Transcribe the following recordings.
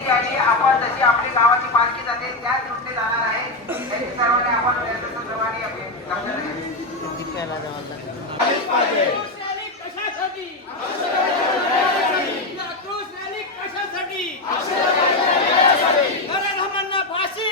आपण जशी आपली गावाची पालखी जाते त्याच दृष्टी जाणार आहे. सर्वांनी आपण प्रमाणे सर्वांनी आपली लक्ष द्यायचं. रॅली कशासाठी आक्रोश रॅली कशासाठी मरण हमना फाशी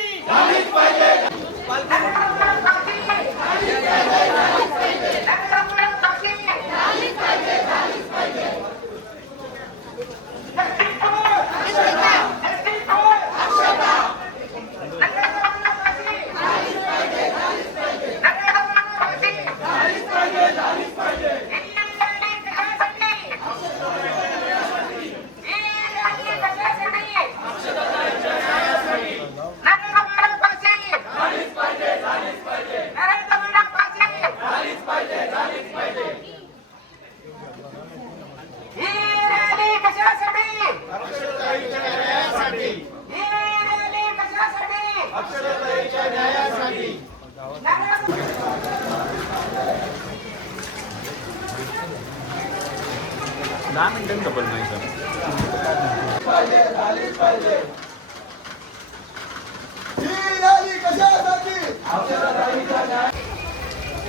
दहा मिनिटांनी डबल नाही सर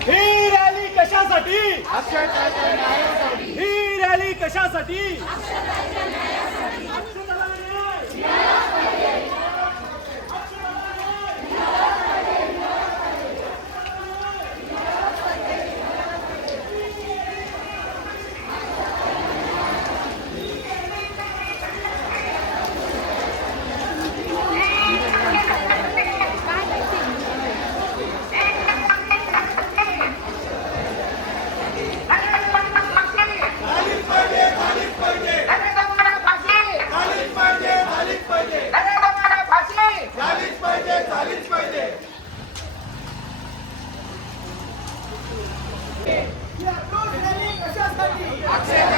ही रॅली कशासाठी? ही रॅली कशासाठी? ही आक्रोश रॅली कशासाठी